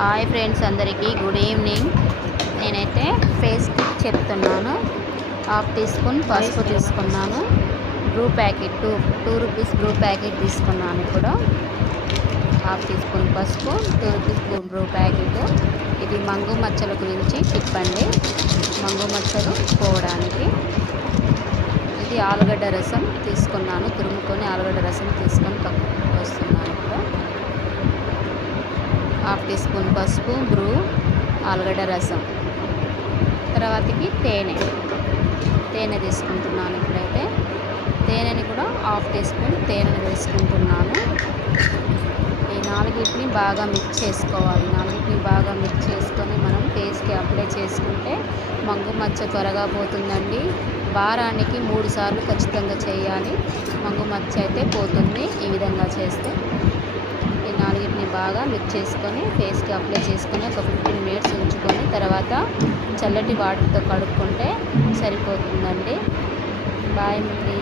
Hi friends, అందరికీ good evening. నేనైతే face kit చెప్తున్నాను. హాఫ్ టీ స్పూన్ పసుపు తీసుకున్నాను. Bru packet two rupees Bru packet తీసుకున్నాను. ఇప్పుడు హాఫ్ టీ స్పూన్ పసుపు, 2 రూపీస్ బ్రూ ప్యాకెట్. ఇది మంగు మచ్చల గురించి టిప్ అండి, మంగు మచ్చలు పోవడానికి. ఇది ఆలుగడ్డ రసం తీసుకున్నాను, తురుముకొని ఆలుగడ్డ రసం తీసుకొని వస్తున్నాను. ఇప్పుడు హాఫ్ టీ స్పూన్ పసుపు, బ్రూ, ఆలుగడ్డ రసం, తర్వాతకి తేనె తీసుకుంటున్నాను. ఇప్పుడైతే తేనెని కూడా హాఫ్ టీ స్పూన్ తేనెని వేసుకుంటున్నాను. ఈ నాలుగిటిని బాగా మిక్స్ చేసుకోవాలి. నాలుగిటిని బాగా మిక్స్ చేసుకొని మనం ఫేస్కి అప్లై చేసుకుంటే మంగు మచ్చ త్వరగా పోతుందండి. వారానికి 3 సార్లు ఖచ్చితంగా చేయాలి. మంగు మచ్చ అయితే పోతుంది ఈ విధంగా చేస్తే. ఈ నాలుగిటిని బాగా మిక్స్ చేసుకొని ఫేస్కి అప్లై చేసుకొని ఒక 15 మినిట్స్ ఉంచుకొని తర్వాత చల్లటి వాటర్తో కడుక్కుంటే సరిపోతుందండి. బాయ్ అండి.